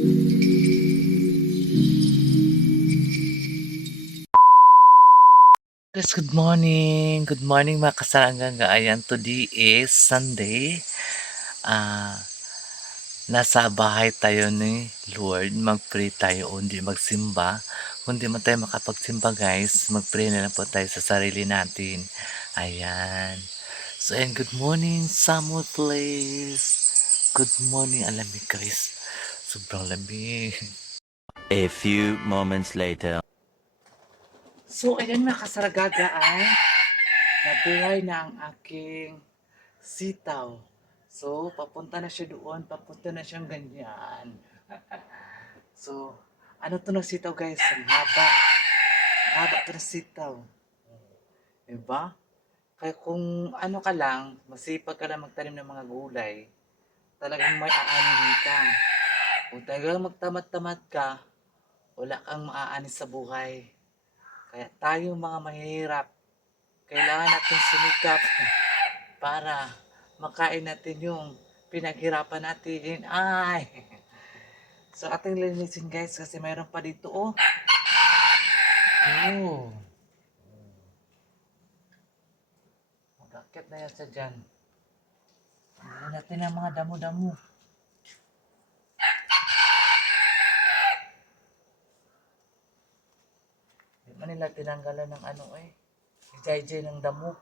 Guys, good morning. Good morning mga kasarangga. Ayan, today is Sunday. Ah, Nasa bahay tayo ni Lord. Mag-pray tayo o hindi magsimba. Kung di man tayo makapagsimba guys, mag-pray na lang po tayo sa sarili natin. Ayan. So, and good morning, Samuel Place. Good morning, alamig guys. Sobrang lamig. A few moments later. So, ayan mga kasaragaga ay nabuhay na ang aking sitaw. So, papunta na siya doon, papunta na siyang ganyan. So, ano to ng sitaw guys? Ang haba. Ang haba to ng sitaw. Diba? Kaya kung ano ka lang, masipag ka lang magtanim ng mga gulay, talagang may aanihin ka. Kung talagang magtamad-tamad ka, wala kang maaani sa buhay. Kaya tayong mga mahirap, kailangan natin sumikap para makain natin yung pinaghirapan natin. Ay! So, ating linisin guys kasi mayroon pa dito, oh. Oh. Mag-akit na yan sa dyan. Tingnan natin ang mga damo-damo. Di ba nila tinanggalan ng ano eh. Ijay-jay ng damo.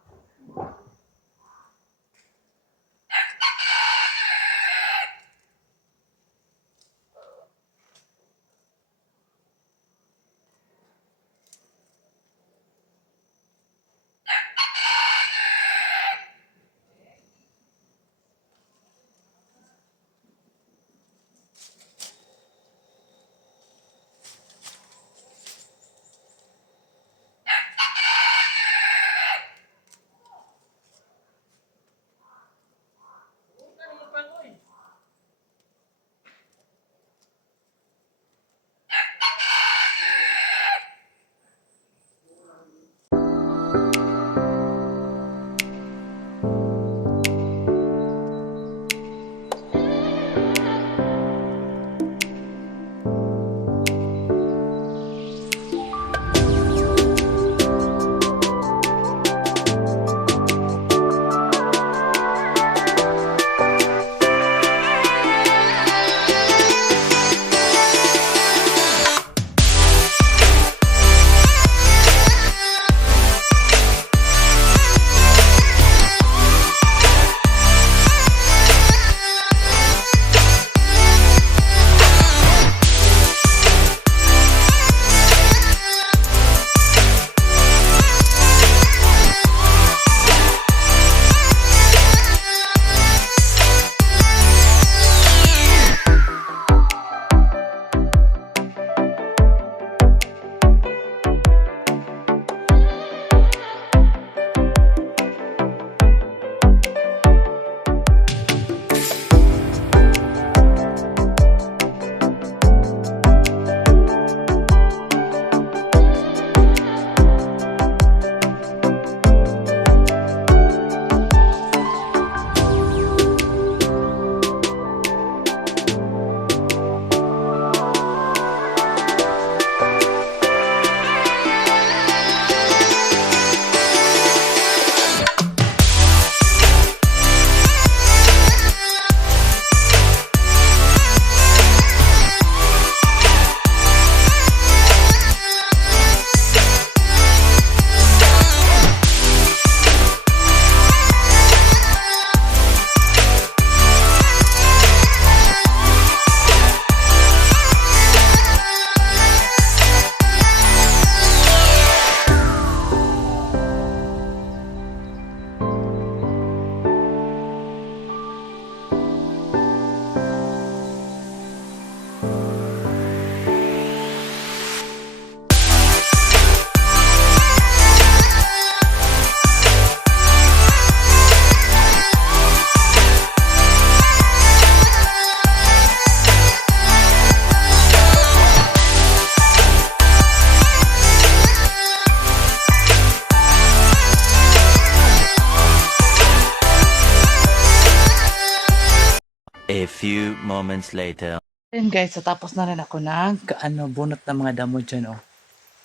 A few moments later. Ayun guys, so tapos na rin ako ng bunot ng mga damo dyan, oh.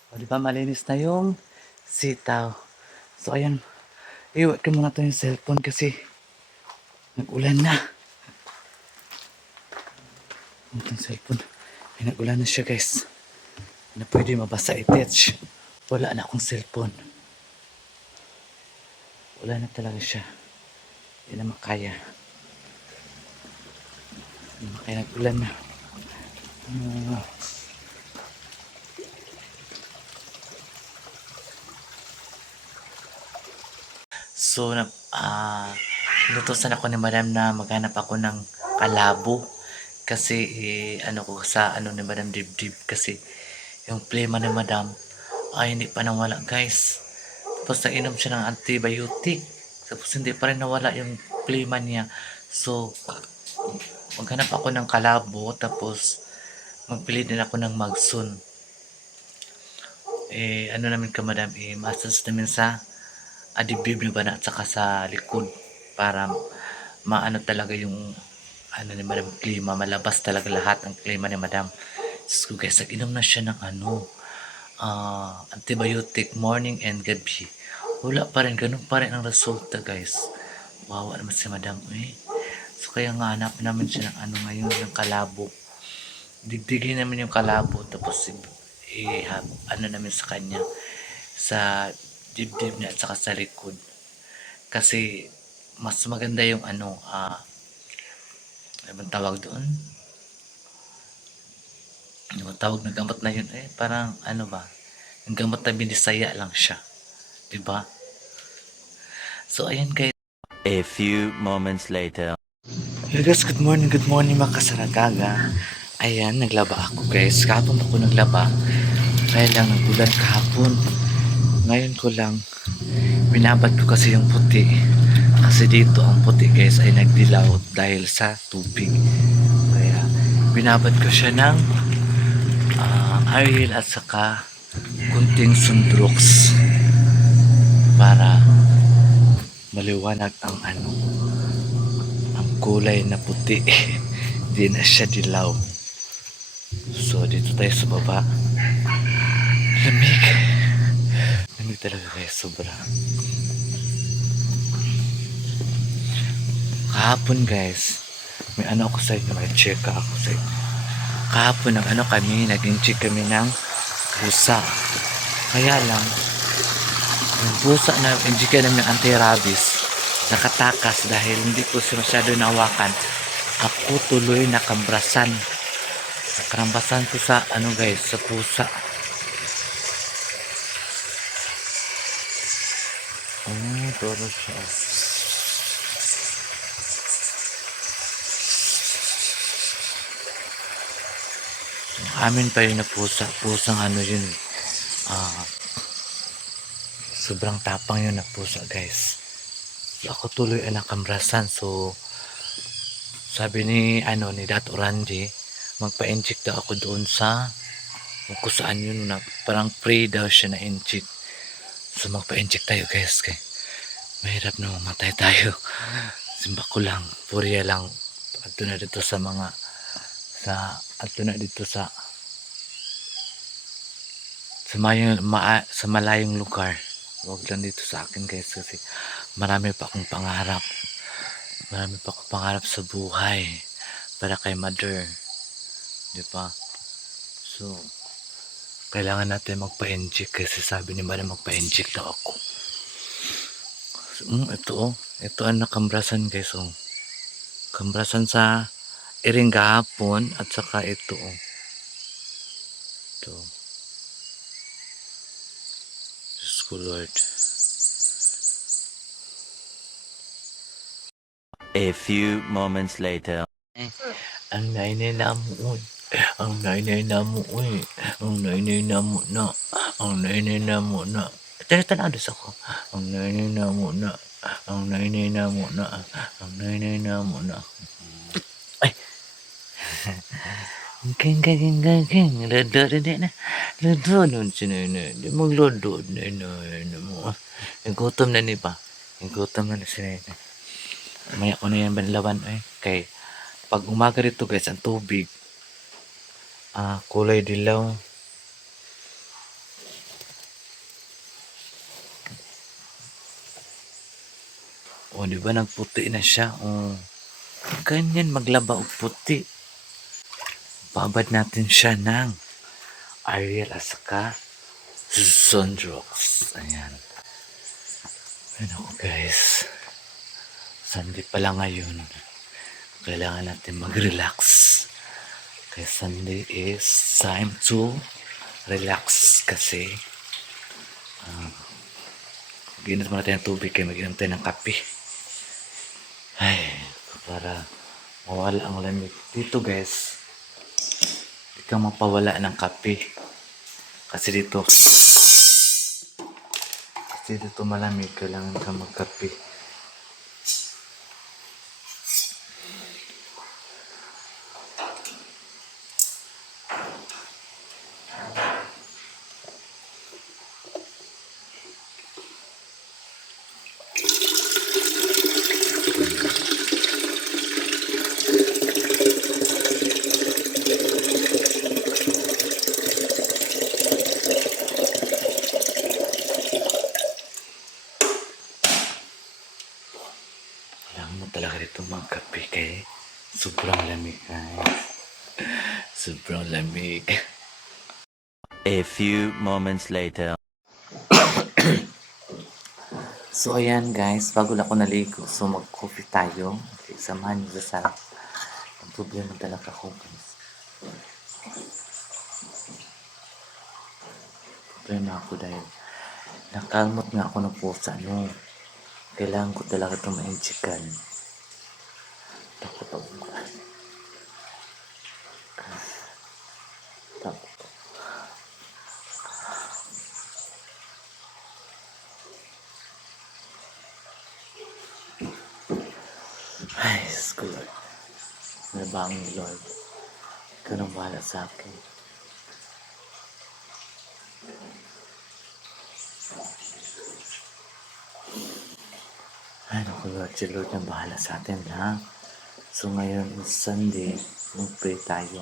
O, di ba malinis na yung sitaw. So, ayan. Iwan ko muna to yung cellphone kasi nag-ulan na. Itong cellphone. Ay, nag-ulan na siya guys. Na pwede mabasa i-touch. Wala na akong cellphone. Wala na talaga siya. Hindi na makaya. Hindi na makaya, nag-ulan na. Ah, So, inutusan ako ni madam na maghanap ako ng kalabo. Kasi, ano ko sa ano ni madam dibdib. Kasi, yung plema ni madam, ay hindi pa nawala guys. Tapos, nainom siya ng antibiotic. Tapos, hindi pa rin nawala yung plema niya. So, maghanap ako ng kalabo. Tapos, magpili din ako ng magsun. Ano namin ka madam, massage namin sa adibib na ba na at saka sa likod para maano talaga yung ano ni madam klima, malabas talaga lahat ng klima ni madam. So guys, nag-inom na siya ng antibiotic morning and gabi. Wala pa rin, ganun pa rin ang resulta guys. Wawa naman si madam So kaya nga hanap namin siya ng ngayon, ng kalabo. Digdigin namin yung kalabo tapos ano namin sa kanya sa dibdib niya at saka sa likod. Kasi mas maganda yung ano bang tawag doon? Ano bang tawag na gamot na yun? Parang ano ba? Yung gamot na binisaya lang siya. 'Di ba? So, ayan guys. A few moments later. Hello guys, good morning mga kasaragaga. Ayan, naglaba ako guys. Kahapon ako naglaba. Kaya lang nagulan kahapon. Ngayon ko lang, binabad ko kasi yung puti. Kasi dito ang puti guys ay nagdilaw dahil sa tubig. Kaya binabad ko siya ng oil at saka kunting sundrox para maliwanag ang ang kulay na puti. Hindi na siya dilaw. So dito tayo sa baba. Lamig. Lamig talaga guys, sobra. Kahapon guys, may ako sa inyo, may check ako sa inyo. Kahapon nag-check kami ng pusa. Kaya lang, yung pusa na inject namin ng anti-rabies, nakatakas dahil hindi ko siya masyado nawakan. Ako tuloy nakambrasan. Nakarambasan ko sa guys, sa pusa. Toro siya. Amin pa yun na pusa. Pusang yun. Sobrang tapang yun na pusa guys. So, ako tuloy ang nakambrasan. So, sabi ni Dato Randy, magpa-inject daw ako doon sa kung saan yun na parang free daw siya na inject. So, magpa-inject tayo guys. Kay mahirap na mamatay tayo. Simba ko lang. Purya lang. Ato na dito sa sa malayong lugar. Huwag lang dito sa akin guys kasi marami pa akong pangarap. Marami pa akong pangarap sa buhay para kay mother. Diba? So, kailangan natin magpa-inject kasi sabi ni Mara magpa-inject daw ako. So, ito ang nakambrasan guys. Kambrasan sa iring gahapon at saka ito. Ito. Diyos ko Lord. A few moments later. Ang nainay na mo. Ang nainay na mo. Ang nainay na mo na. Ang nainay na mo na. Tanaw ako. Ang nainay na mo na. Ang nainay na mo na. Ang nainay na mo na. Ay. King. Lodo na. Lodo nun si Nene. Di maglodo. Nene mo. Igutom na ni pa. Igutom na ni si Nene. Maya ko na yan banlawan kay pag umaga rito guys ang tubig kulay dilaw. O, di ba nagputi na siya? O, ganyan maglaba og puti. Babad natin siya ng Ariel at saka Sunrox. Ayan. Ayan ako guys. Sunday pa lang ngayon. Kailangan natin mag-relax. Kaya Sunday is time to relax kasi mag-inom muna tayo ng tubig kaya mag-inom tayo ng kape. Ay, para mawala ang lamig. Dito guys, hindi ka mapawala ng kape. Kasi dito malamig, kailangan ka magkape. Kailangan mo talaga dito magkape kaya sobrang lamig guys. Sobrang lamig. A few moments later. So ayan guys, bago lang ako naligo, so mag-coffee tayo. Okay, samahan niyo sa sarap. Ang problema talaga ko guys. Problema ako dahil nakalmot nga ako ng pusa no. Kailangan ko talaga ito ma-injikan. Takot ako. Takot. Ay, Lord. Nabang ni Lord. Ikaw nang bahala sa akin. Ay, naku Lord. Si Lord nang bahala sa atin, ha? So, ngayon is Sunday. Mag-pray tayo.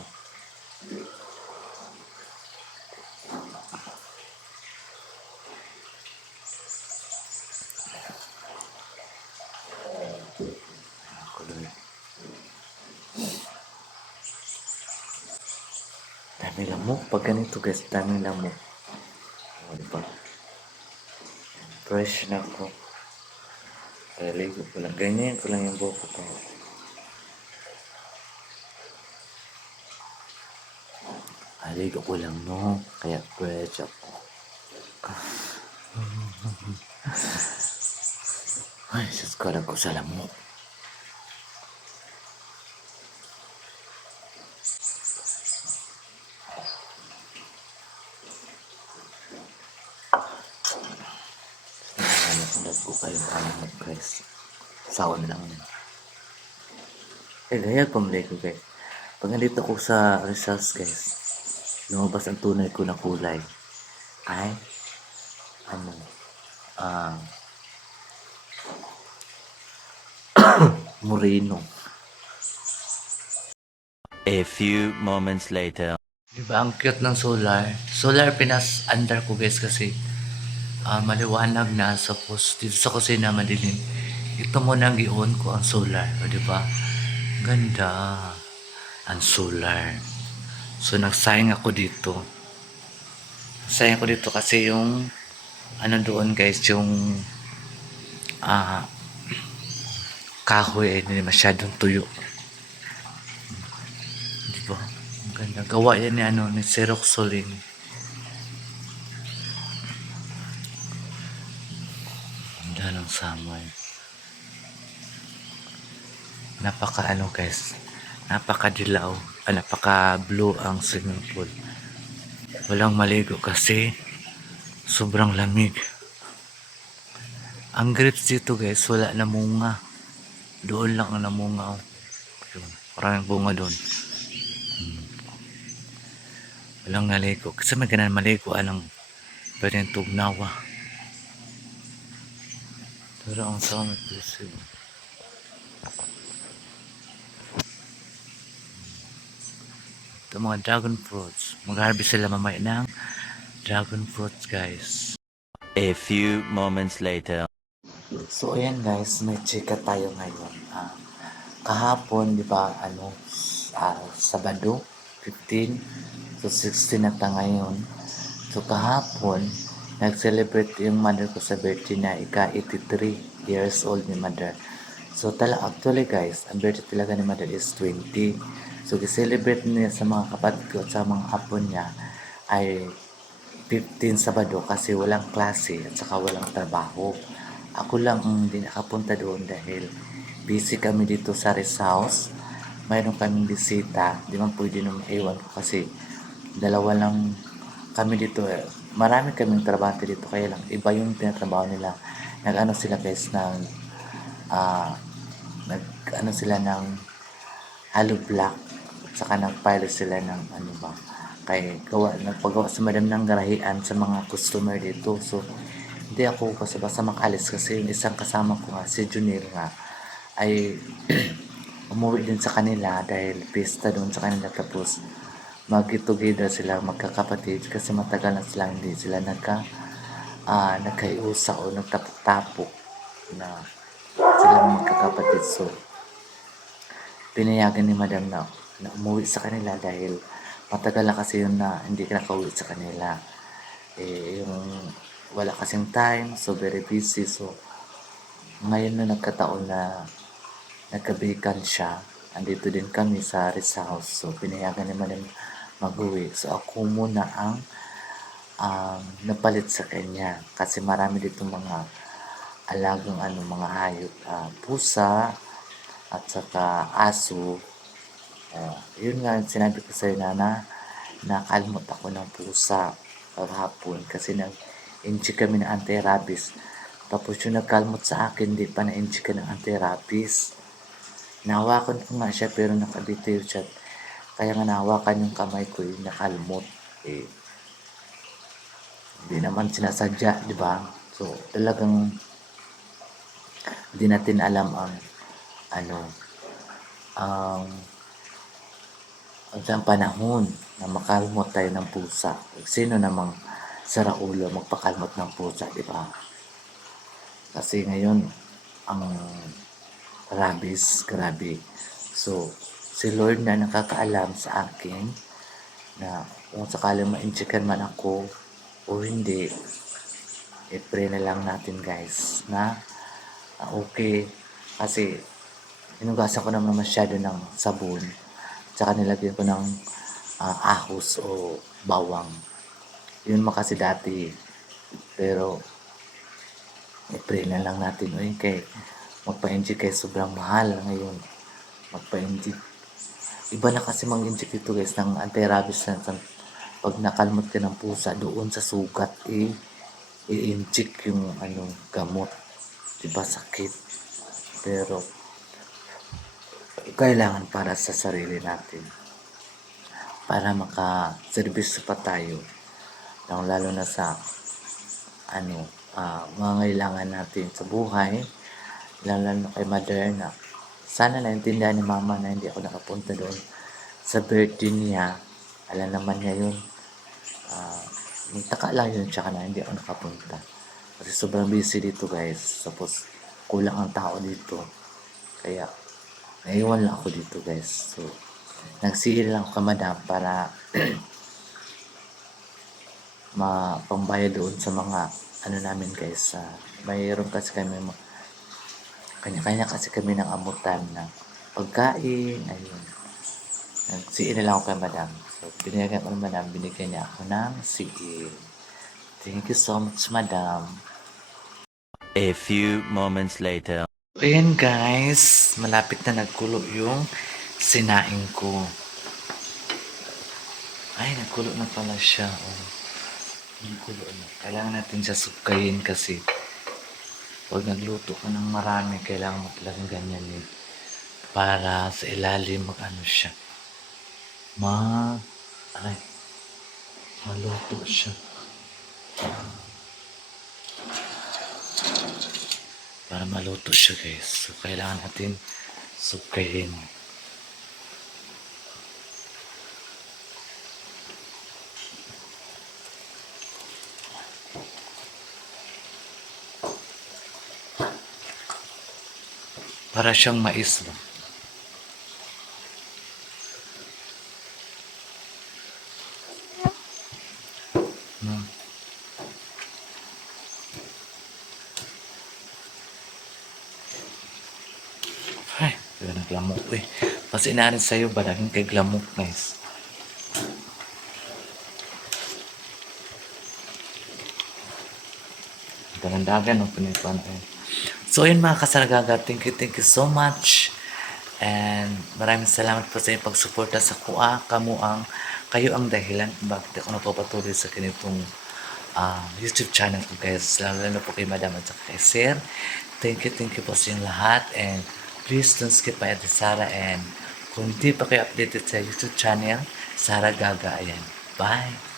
Naku Lord. Dami lamok. Pag ganito guys, dami lamok. O, diba? Fresh na ako. Kaya ligo ko lang. Ganyan ko lang yung buhok ko. Aligo ko lang, no? Kaya fresh ako. Ay, sus ko lang ko sa lamok. Hanap ko kayo paano mag-press. Sawan lang yun. Gaya pamilya ko guys. Pag nandito ko sa results guys, lumabas ang tunay ko na kulay. Ay, ano, ah, moreno. A few moments later. Diba ang cute ng solar? Solar pinas under ko guys kasi maliwanag na suppose dito sa kusina madilim. Ito muna ang i-on ko ang solar, o diba? Ganda ang solar. So nagsayang ako dito. Sayang ko dito kasi yung ano doon guys, yung ah kahoy ay hindi masyadong tuyo. Diba? Ang ganda. Gawa yan ni ano, ni Seroxolin. Ganda ng summer. Napaka ano guys, napaka dilaw, napaka blue ang swimming pool. Walang maligo kasi sobrang lamig. Ang grapes dito guys, wala na munga. Doon lang ang namunga. Yun, maraming bunga doon. Walang naligo. Kasi may ganun maligo anong pwedeng tugnawa. Pero ang summer place Ito mga dragon fruits. Mag-harvest sila mamaya ng dragon fruits, guys. A few moments later. So, ayan guys, may chika tayo ngayon. Kahapon, di ba, Sabado, 15. So, 16 na ta ngayon. So, kahapon, nag-celebrate yung mother ko sa birthday na ika-83 years old ni mother. So, actually guys, ang birthday talaga ni mother is 20. So, i-celebrate niya sa mga kapatid ko at sa mga apo niya ay 15 Sabado kasi walang klase at saka walang trabaho. Ako lang ang hindi nakapunta doon dahil busy kami dito sa rest house. Mayroon kaming bisita. Di man pwede nung iwan ko kasi dalawa lang kami dito. Marami kaming trabaho dito kaya lang iba yung tinatrabaho nila. Nag-ano sila guys ng nag-ano sila ng hollow block at saka nag-pile sila ng ano ba kay nagpagawa sa madam ng garahian sa mga customer dito. So hindi ako basta-basta makalis kasi yung isang kasama ko nga si Junior nga ay umuwi din sa kanila dahil pista doon sa kanila tapos mag-get together sila magkakapatid kasi matagal na sila hindi sila nagkaiusa o nagtapok-tapok na silang magkakapatid. So pinayagan ni madam na umuwi sa kanila dahil matagal na kasi yun na hindi ka nakauwi sa kanila. Yung wala kasing time, so very busy. So, ngayon na nagkataon na nagkabikan siya, andito din kami sa rest house. So, pinayagan ni madam mag-uwi. So, ako muna ang napalit sa kanya kasi marami dito mga alagang mga hayop, pusa at saka aso. Yun nga sinabi ko sa'yo na nakalmot ako ng pusa paghapon kasi nag-inject kami ng anti-rabies. Tapos yung nagkalmot sa akin, di pa na-inject ka ng anti-rabies. Nahawakan ko nga siya pero nakabitiw siya. Kaya nga nahawakan yung kamay ko yung nakalmot. Hindi naman sinasadya, di ba? So, talagang di natin alam ang ang panahon na makalmot tayo ng pusa. Sino namang saraulo magpakalmot ng pusa, di ba? Kasi ngayon, ang rabies, grabe. So, si Lord na nakakaalam sa akin na kung sakaling ma-injikan man ako o hindi, i-pray na lang natin guys na okay. Kasi, inugasan ko naman masyado ng sabon tsaka nilagyan ko ng ahos o bawang. Yun kasi dati. Pero, i-pray na lang natin. Kay magpa-inject kay sobrang mahal ngayon. Magpa-inject. Iba na kasi mag-inject dito guys ng anti-rabies na pag nakalmot ka ng pusa doon sa sugat i-inject yung gamot. Diba sakit? Pero, kailangan para sa sarili natin. Para maka-service pa tayo. Lalo na sa mga kailangan natin sa buhay. Lalo na kay mother na sana naintindihan ni mama na hindi ako nakapunta doon sa birthday niya. Alam naman niya yun. Nagtaka lang yun tsaka na hindi ako nakapunta. Kasi sobrang busy dito guys. Tapos kulang ang tao dito. Kaya naiwan lang ako dito guys. So nagsiil lang ako ka madam para mapambayad doon sa mga namin guys. Mayroon kasi kami kanya-kanya kasi kami ng amutan na pagkain. Ayun. Nagsiil na lang ako kay madam. So binigyan ko ng madam, binigyan niya ako ng siil. Thank you so much madam. A few moments later. Ayan guys, malapit na nagkulo yung sinaing ko. Ay, nagkulo na pala siya. Nagkulo na. Kailangan natin siya sukayin kasi pag nagluto ka ng marami, kailangan mo talagang ganyan para sa ilalim siya. Maluto siya. Para maluto siya guys. So, kailangan natin sukayin. Para siyang mais ba? Hmm. Ay, kaya naglamok eh. Mas inarin sa'yo ba naging kay glamok guys? Dagan-dagan no pinipan eh. So yun mga kasargaga, thank you so much. And maraming salamat po sa inyong pagsuporta sa kuha. Kayo ang dahilan kung bakit ako napapatuloy sa ganitong YouTube channel ko guys. Lalo po kay Madam at kay Sir. Thank you po sa inyong lahat. And please don't skip my Ate Sara. And kung di pa kayo updated sa YouTube channel, Sara Gaga, ayan. Bye!